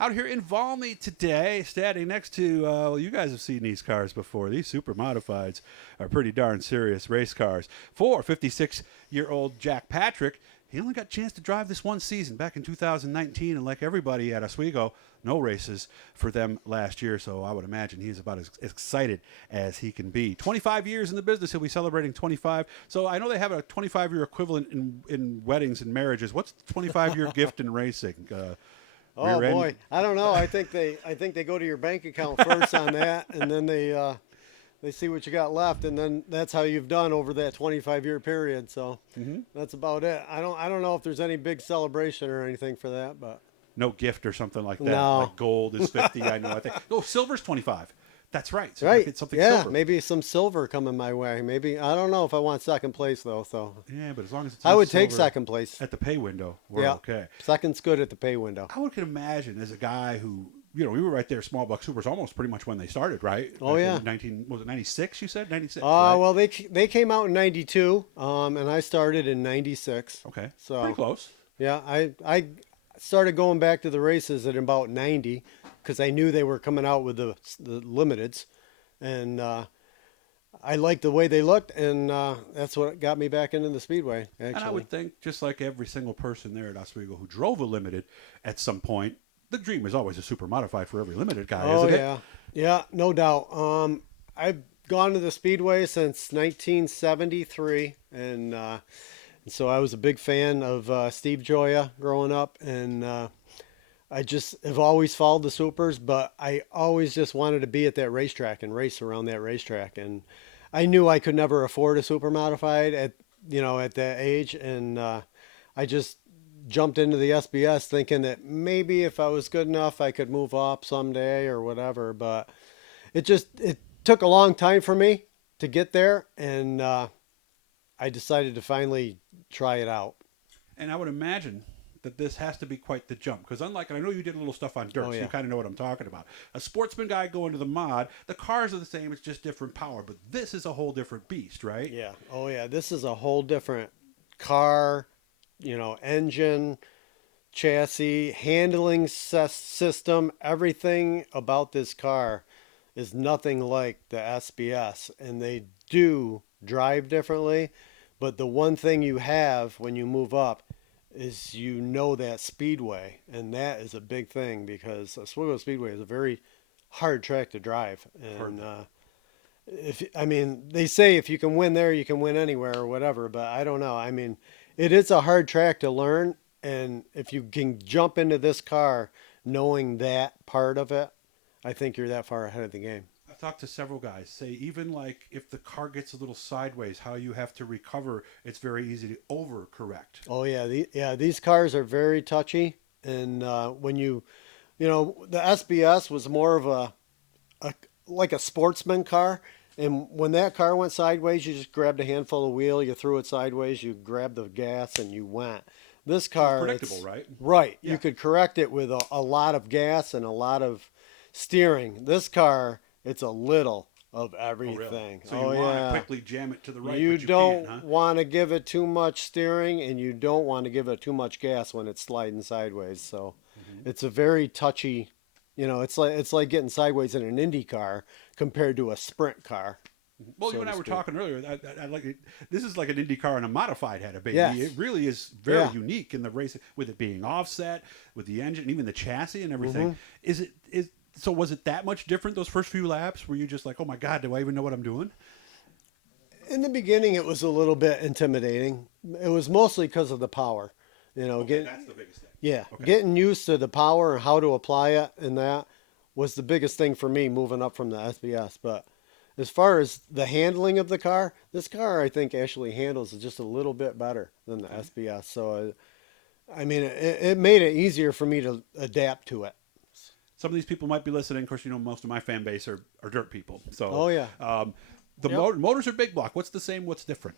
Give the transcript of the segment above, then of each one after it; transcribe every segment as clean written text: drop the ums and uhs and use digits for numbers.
Out here in Valmy today, standing next to, well, you guys have seen these cars before. These super modifieds are pretty darn serious race cars. For 56-year-old Jack Patrick, he only got a chance to drive this one season back in 2019, and like everybody at Oswego, no races for them last year, so I would imagine he's about as excited as he can be. 25 years in the business, he'll be celebrating 25. So I know they have a 25-year equivalent in weddings and marriages. What's the 25-year gift in racing? Oh boy, I don't know. I think they go to your bank account first on that, and then they see what you got left, and then that's how you've done over that 25-year period. So that's about it. I don't know if there's any big celebration or anything for that, but no gift or something like that. No. Like gold is 50. I know. I think silver's 25. That's right. So right. Get something yeah, silver. Maybe some silver coming my way. Maybe I don't know if I want second place though. So yeah, but as long as it's I would take silver second place at the pay window. We're okay. Second's good at the pay window. I would imagine as a guy who, we were right there, small block supers, almost pretty much when they started, right? Oh yeah. 96? You said 96. Right? Well, they came out in 92, and I started in 96. Okay. So pretty close. Yeah, I started going back to the races at about 90 because I knew they were coming out with the limiteds, and I liked the way they looked, and that's what got me back into the Speedway, actually. And I would think, just like every single person there at Oswego who drove a limited at some point, the dream is always a super modified for every limited guy, isn't it? Yeah, no doubt. I've gone to the Speedway since 1973, and so I was a big fan of Steve Gioia growing up, and I just have always followed the supers, but I always just wanted to be at that racetrack and race around that racetrack, and I knew I could never afford a super modified at that age, and I just jumped into the SBS thinking that maybe if I was good enough I could move up someday or whatever, but it took a long time for me to get there, and I decided to finally try it out. And I would imagine that this has to be quite the jump, because unlike, and I know you did a little stuff on dirt, so you kind of know what I'm talking about. A sportsman guy going to the mod, the cars are the same, it's just different power, but this is a whole different beast, right? Yeah. Oh yeah, this is a whole different car, engine, chassis, handling system. Everything about this car is nothing like the SBS, and they do drive differently, but the one thing you have when you move up is that speedway, and that is a big thing because Oswego Speedway is a very hard track to drive, and they say if you can win there you can win anywhere or whatever, but I don't know. It is a hard track to learn, and if you can jump into this car knowing that part of it, I think you're that far ahead of the game. I've talked to several guys say even like if the car gets a little sideways, how you have to recover, it's very easy to overcorrect. Oh yeah, these cars are very touchy, and when the SBS was more of like a sportsman car, and when that car went sideways, you just grabbed a handful of wheel, you threw it sideways, you grabbed the gas, and you went. This car, it's predictable, right? Right. Yeah. You could correct it with a lot of gas and a lot of steering. This car, it's a little of everything. Oh, really? So you want to quickly jam it to the right, you but you don't can't, huh? want to give it too much steering, and you don't want to give it too much gas when it's sliding sideways. So it's a very touchy, it's like getting sideways in an Indy car compared to a sprint car. Well, you and I were talking earlier. I like it. This is like an Indy car and a modified had a baby. Yes. It really is very unique in the race, with it being offset, with the engine, even the chassis and everything. So was it that much different those first few laps? Were you just like, oh my God, do I even know what I'm doing? In the beginning, it was a little bit intimidating. It was mostly because of the power. That's the biggest thing. Yeah, Okay. getting used to the power and how to apply it, and that was the biggest thing for me moving up from the SBS. But as far as the handling of the car, this car I think actually handles just a little bit better than the SBS. So, it made it easier for me to adapt to it. Some of these people might be listening. Of course, most of my fan base are dirt people. So, oh yeah, motors are big block. What's the same? What's different?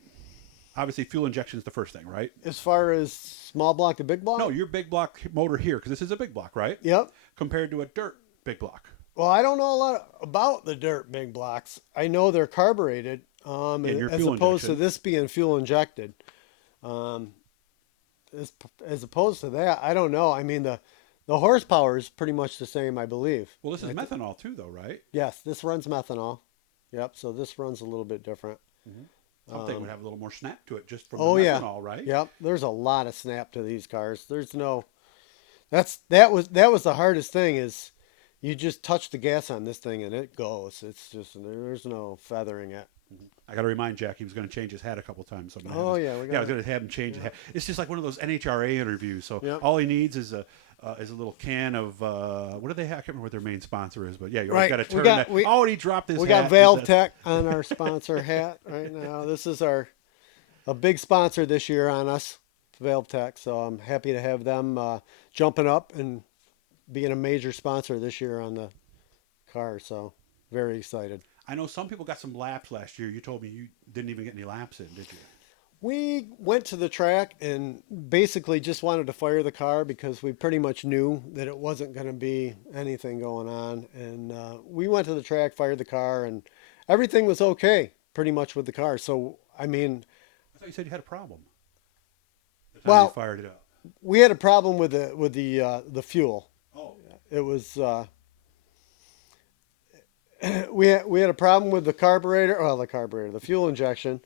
Obviously, fuel injection is the first thing, right? As far as small block to big block? No, your big block motor here, because this is a big block, right? Yep. Compared to a dirt big block. Well, I don't know a lot about the dirt big blocks. I know they're carbureted, as opposed to this being fuel injected. As opposed to that, I don't know. The horsepower is pretty much the same, I believe. Well, this is I th- methanol too, though, right? yes, this runs methanol. Yep. So this runs a little bit different. Something would have a little more snap to it just from the Oh yeah. methanol, right? Yep. There's a lot of snap to these cars. There's no. That was the hardest thing is, you just touch the gas on this thing and it goes. It's just there's no feathering it. I got to remind Jack he was going to change his hat a couple times. So I'm gonna Oh have yeah, I was going to have him change the hat. It's just like one of those NHRA interviews. So Yep. all he needs is a little can of what do they have? I can't remember what their main sponsor is, but yeah, you always Right. got to We turn got- that. we- Oh, and he dropped his We hat. got Valve Tech on our sponsor hat right now. This is a big sponsor this year on us, Valve Tech. So I'm happy to have them jumping up and being a major sponsor this year on the car. So very excited. I know some people got some laps last year. You told me you didn't even get any laps in, did you? We went to the track and basically just wanted to fire the car because we pretty much knew that it wasn't going to be anything going on. And we went to the track, fired the car, and everything was okay pretty much with the car. So, I mean, I thought you said you had a problem. The time Well- you fired it up. we had a problem with the fuel. Oh, It was we had a problem with the the fuel injection,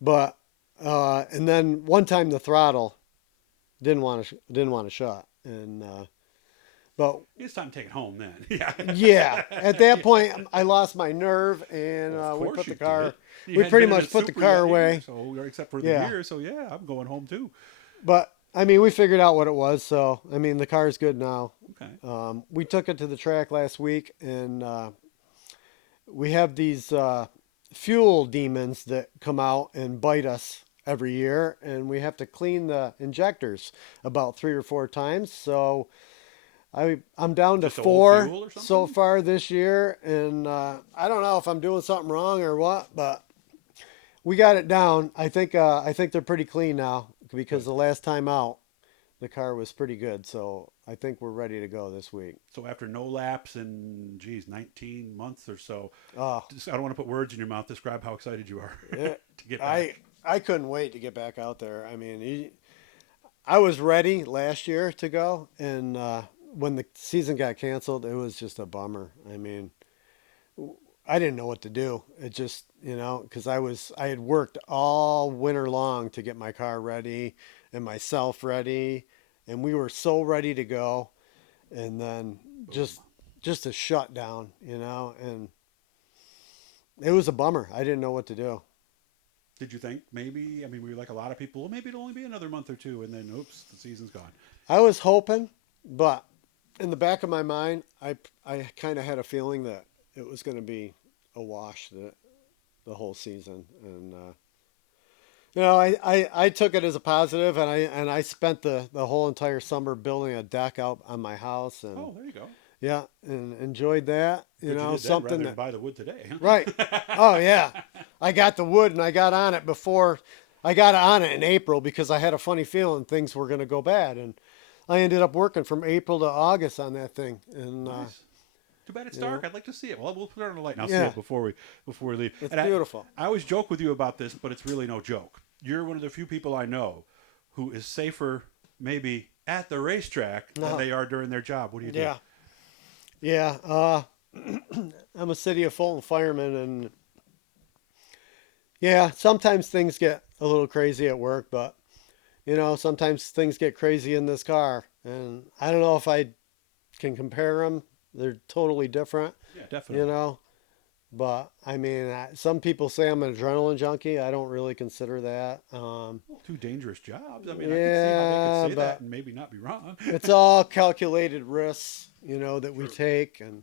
but and then one time the throttle didn't want to shut, and but it's time to take it home then. Yeah. yeah, at that point I lost my nerve, and Well, of we course put the you car. did. You We hadn't pretty been in much a put the Super car yet away. either, so except for the Yeah. beer, so yeah, I'm going home too. But I mean, we figured out what it was. So I mean, the car's good now. Okay. We took it to the track last week, and we have these fuel demons that come out and bite us every year, and we have to clean the injectors about 3 or 4 times. So I'm down to Just old 4 fuel or so something? far this year, and I don't know if I'm doing something wrong or what, but we got it down. I think they're pretty clean now because the last time out, the car was pretty good. So I think we're ready to go this week. So after no laps in, 19 months or so, Oh, I don't want to put words in your mouth. Describe how excited you are yeah. to get back. I couldn't wait to get back out there. I mean, I was ready last year to go, and when the season got canceled, it was just a bummer. I mean, I didn't know what to do. It just, because I had worked all winter long to get my car ready and myself ready, and we were so ready to go, and then just a shutdown, and it was a bummer. I didn't know what to do. Did you think maybe? I mean, we were like a lot of people. Well, maybe it'll only be another month or two, and then oops, the season's gone. I was hoping, but in the back of my mind, I kind of had a feeling that it was going to be a wash the whole season, and I took it as a positive, and I spent the whole entire summer building a deck out on my house, and Oh, there you go. yeah, and enjoyed that. Good you did that Something rather that than buy the wood today. Huh? right. Oh yeah, I got the wood, and I got on it before. I got on it in April because I had a funny feeling things were going to go bad, and I ended up working from April to August on that thing, and Nice. Too bad it's you know. dark. I'd like to see it. Well, we'll put it on the light and I'll Yeah. see it before we leave. It's And beautiful. I always joke with you about this, but it's really no joke. You're one of the few people I know who is safer maybe at the racetrack than No. they are during their job. What do you do? Yeah. Yeah. I'm a City of Fulton fireman, and yeah, sometimes things get a little crazy at work, but sometimes things get crazy in this car, and I don't know if I can compare them. They're totally different, Yeah, definitely. But I mean, some people say I'm an adrenaline junkie. I don't really consider that. Two dangerous jobs. I mean, I can see how Yeah, they could say but that and maybe not be wrong. it's all calculated risks, that we take, and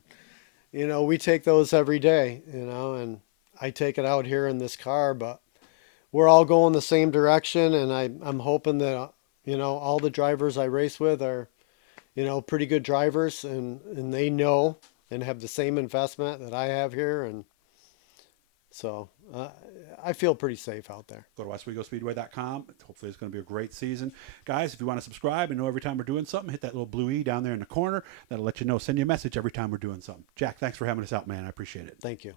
we take those every day, and I take it out here in this car, but we're all going the same direction, and I'm hoping that all the drivers I race with are pretty good drivers, and they know and have the same investment that I have here, and so I feel pretty safe out there. Go to OswegoSpeedway.com. Hopefully, it's going to be a great season. Guys, if you want to subscribe and know every time we're doing something, hit that little blue E down there in the corner. That'll let you know. Send you a message every time we're doing something. Jack, thanks for having us out, man. I appreciate it. Thank you.